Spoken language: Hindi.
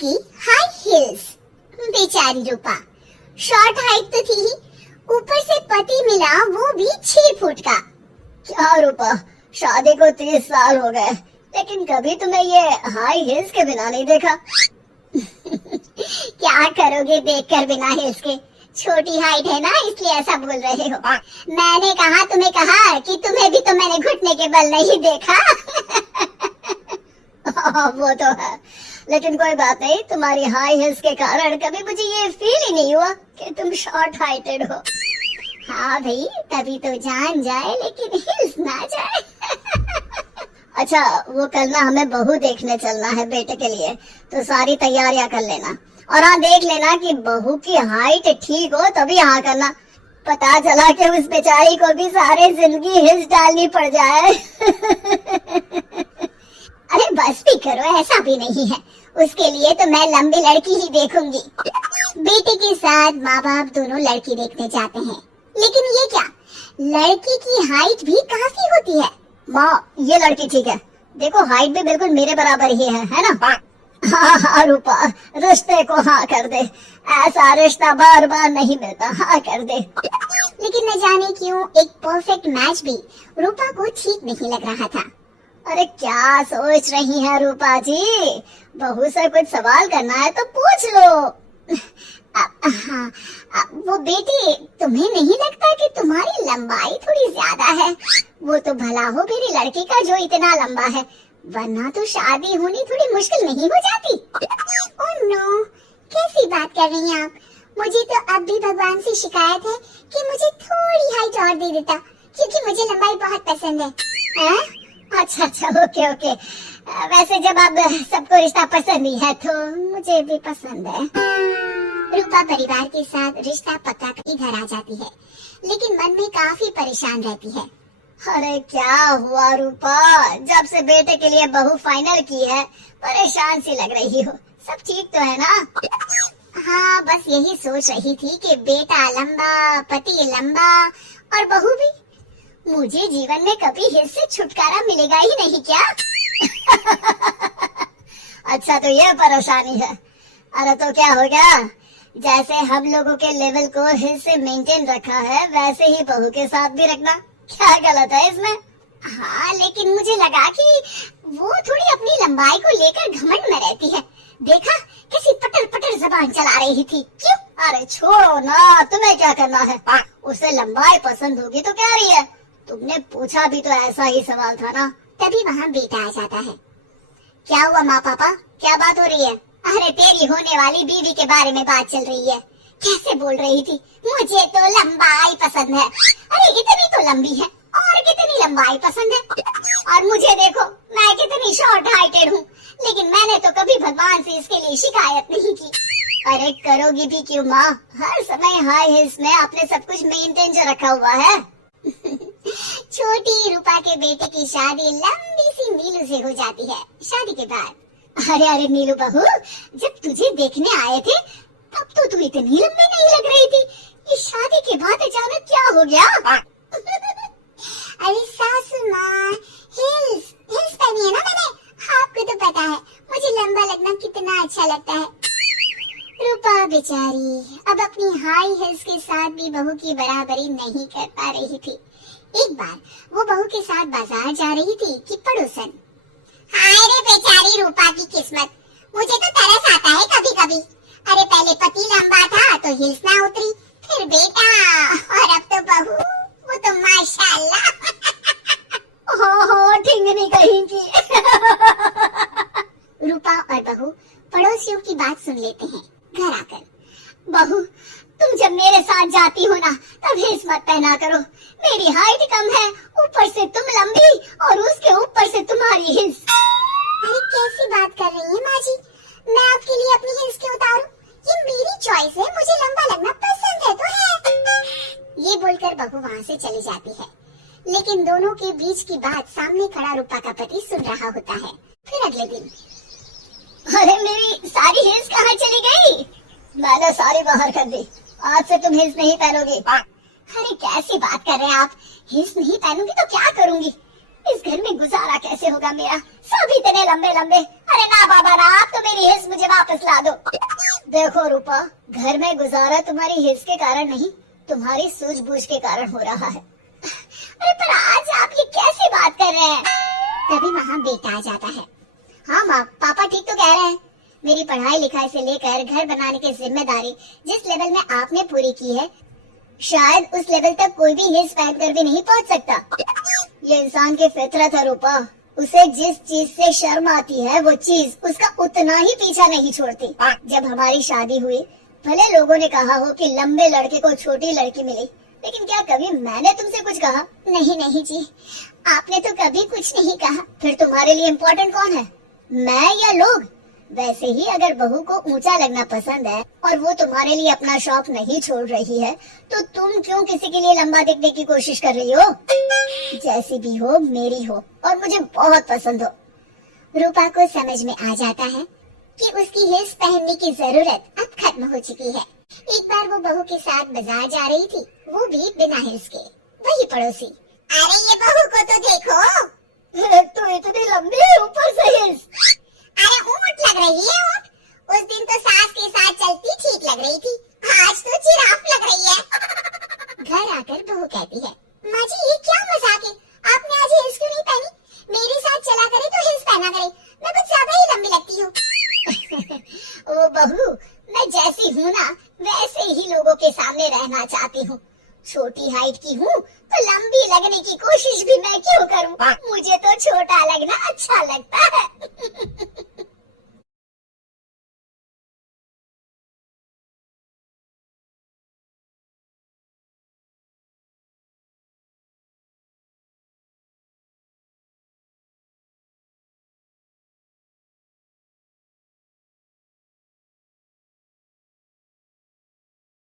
की हाई हील्स। बेचारी रूपा, शॉर्ट हाइट तो थी ही, ऊपर से पति मिला वो भी 6 फुट का। क्या रूपा, शादी को 30 साल हो गए, लेकिन कभी तुम्हें ये हाई हील्स के बिना नहीं देखा। क्या करोगे देखकर बिना हिल्स के? छोटी हाइट है ना, इसलिए ऐसा बोल रहे हो। मैंने कहा, तुम्हें कहा कि तुम्हें भी तो मैंने घुटने के बल नहीं देखा। वो तो है, लेकिन कोई बात नहीं, तुम्हारी हाई हिल्स के कारण कभी मुझे ये फील ही नहीं हुआ कि तुम शॉर्ट हाइटेड हो। हाँ भाई, तभी तो जान जाए लेकिन हिल्स ना जाए। अच्छा, वो कल ना हमें बहू देखने चलना है बेटे के लिए, तो सारी तैयारियां कर लेना। और हाँ, देख लेना कि बहू की हाइट ठीक हो तभी हाँ करना। पता चला कि उस बेचारी को भी सारे जिंदगी हिल्स डालनी पड़ जाए। अरे बस भी करो, ऐसा भी नहीं है। उसके लिए तो मैं लंबी लड़की ही देखूंगी। बेटे के साथ माँ बाप दोनों लड़की देखने जाते हैं, लेकिन ये क्या, लड़की की हाइट भी काफी होती है। माँ, ये लड़की ठीक है, देखो हाइट भी बिल्कुल मेरे बराबर ही है ना? हाँ हाँ रूपा, रिश्ते को हाँ कर दे, ऐसा रिश्ता बार बार नहीं मिलता, हाँ कर दे। लेकिन न जाने क्यों एक परफेक्ट मैच भी रूपा को ठीक नहीं लग रहा था। अरे क्या सोच रही हैं रूपा जी, बहू से कुछ सवाल करना है तो पूछ लो। हाँ, वो बेटी, तुम्हें नहीं लगता कि तुम्हारी लंबाई थोड़ी ज्यादा है? वो तो भला हो मेरी लड़की का जो इतना लंबा है, वरना तो शादी होनी थोड़ी मुश्किल नहीं हो जाती? ओह नो, कैसी बात कर रही हैं आप? मुझे तो अब भी भगवान से शिकायत है कि मुझे थोड़ी हाइट और दे देता, क्योंकि मुझे लंबाई बहुत पसंद है। अच्छा अच्छा, ओके ओके। वैसे जब अब सबको रिश्ता पसंद ही है तो मुझे भी पसंद है। रूपा परिवार के साथ रिश्ता पक्का कर घर आ जाती है, लेकिन मन में काफी परेशान रहती है। अरे क्या हुआ रूपा, जब से बेटे के लिए बहू फाइनल की है परेशान सी लग रही हो, सब ठीक तो है ना? हाँ, बस यही सोच रही थी कि बेटा लंबा, पति लंबा और बहू भी। मुझे जीवन में कभी हिल्स से छुटकारा मिलेगा ही नहीं क्या? अच्छा, तो ये परेशानी है। अरे तो क्या हो गया, जैसे हम लोगों के लेवल को हिल्स से मेंटेन रखा है, वैसे ही बहू के साथ भी रखना। क्या गलत है इसमें? हाँ, लेकिन मुझे लगा कि वो थोड़ी अपनी लंबाई को लेकर घमंड में रहती है। देखा कैसी पटर पटर जबान चला रही थी। क्यों? अरे छोड़ो ना, तुम्हें क्या करना है? उसे लंबाई पसंद होगी तो क्या रही है, तुमने पूछा भी तो ऐसा ही सवाल था ना। तभी वहाँ बेटा आ जाता है। क्या हुआ माँ पापा, क्या बात हो रही है? अरे तेरी होने वाली बीवी के बारे में बात चल रही है। कैसे बोल रही थी, मुझे तो लंबाई पसंद है। अरे इतनी तो लंबी है, और कितनी लंबाई पसंद है? और मुझे देखो, मैं कितनी शॉर्ट हाइटेड हूँ, लेकिन मैंने तो कभी भगवान से इसके लिए शिकायत नहीं की। अरे करोगी भी क्यों माँ, हर समय हाई हिल्स में आपने सब कुछ मेंटेन जो रखा हुआ है। छोटी रूपा के बेटे की शादी लंबी सी नीलू से हो जाती है। शादी के बाद, अरे अरे नीलू बहू, जब तुझे देखने आए थे तब तो तू इतनी लंबी नहीं लग रही थी। ये शादी के बाद अचानक क्या हो गया? अरे सासू माँ, हिल्स पहनी है ना मैंने, आपको तो पता है मुझे लंबा लगना कितना अच्छा लगता है। रूपा बेचारी अब अपनी हाई हिल्स के साथ भी बहू की बराबरी नहीं कर पा रही थी। एक बार वो बहू के साथ बाजार जा रही थी कि पड़ोसन, हाय रे बेचारी रूपा की किस्मत, मुझे तो तरस आता है कभी कभी। अरे पहले पति लंबा था तो हिल्स ना उतरी, फिर बेटा, और अब तो बहू, वो तो माशाल्लाह। हो ठिंगनी कहेंगी। रूपा और बहू पड़ोसियों की बात सुन लेते हैं। घर आकर, बहू तुम जब मेरे साथ जाती हो ना, तब हिल्स मत पहना करो, मेरी हाइट कम है, ऊपर से तुम लंबी और उसके ऊपर से तुम्हारी हिल्स। अरे कैसी बात कर रही है माँ जी, मैं आपके लिए अपनी हिल्स क्यों उतारूं? ये मेरी चॉइस है, मुझे लंबा लगना पसंद है तो है। ये बोलकर बहू वहाँ से चली जाती है, लेकिन दोनों के बीच की बात सामने खड़ा रूपा का पति सुन रहा होता है। फिर अगले दिन, अरे मेरी सारी हिल्स कहाँ चली गई? मैंने सारी बाहर कर दी, आज से तुम हिल्स नहीं पहनोगी। अरे कैसी बात कर रहे हैं आप, हिल्स नहीं पहनूंगी तो क्या करूंगी? इस घर में गुजारा कैसे होगा मेरा, सब इतने लंबे लंबे। अरे ना बाबा ना, आप तो मेरी हिल्स मुझे वापस ला दो। देखो रूपा, घर में गुजारा तुम्हारी हिस्स के कारण नहीं, तुम्हारी सूझबूझ के कारण हो रहा है। अरे पर आज आप ये कैसी बात कर रहे हैं? तभी वहाँ बेटा आ जाता है। हाँ माँ, पापा ठीक तो कह रहे हैं। मेरी पढ़ाई लिखाई से लेकर घर बनाने की जिम्मेदारी जिस लेवल में आपने पूरी की है, शायद उस लेवल तक कोई भी हिस्स पहन कर भी नहीं पहुँच सकता। ये इंसान की फितरत है रूपा। उसे जिस चीज से शर्म आती है वो चीज उसका उतना ही पीछा नहीं छोड़ती। जब हमारी शादी हुई, भले लोगों ने कहा हो कि लंबे लड़के को छोटी लड़की मिली, लेकिन क्या कभी मैंने तुमसे कुछ कहा? नहीं नहीं जी, आपने तो कभी कुछ नहीं कहा। फिर तुम्हारे लिए इम्पोर्टेंट कौन है, मैं या लोग? वैसे ही अगर बहू को ऊंचा लगना पसंद है और वो तुम्हारे लिए अपना शौक नहीं छोड़ रही है, तो तुम क्यों किसी के लिए लंबा दिखने की कोशिश कर रही हो? जैसी भी हो, मेरी हो और मुझे बहुत पसंद हो। रूपा को समझ में आ जाता है कि उसकी हिल्स पहनने की जरूरत अब खत्म हो चुकी है। एक बार वो बहू के साथ बाजार जा रही थी, वो भी बिना हिल्स के। वही पड़ोसी, अरे ये बहू को तो देखो, तो इतनी लंबी है, ऊपर से हिल्स। अरे ऊंट लग रही है ऊंट। उस दिन तो सास के साथ चलती ठीक लग रही थी, आज तो जिराफ लग रही है। घर आकर बहू कहती है, माँ जी ये क्या मजाक है, आपने आज हिल्स क्यों नहीं पहनी? मेरे साथ चला करे तो हिल्स पहना करे, मैं कुछ ज्यादा ही लंबी लगती हूँ। ओ बहू, मैं जैसी हूँ ना वैसे ही लोगों के सामने रहना चाहती हूँ। छोटी हाइट की हूँ तो लंबी लगने की कोशिश भी मैं क्यों करूँ? मुझे तो छोटा लगना अच्छा लगता है।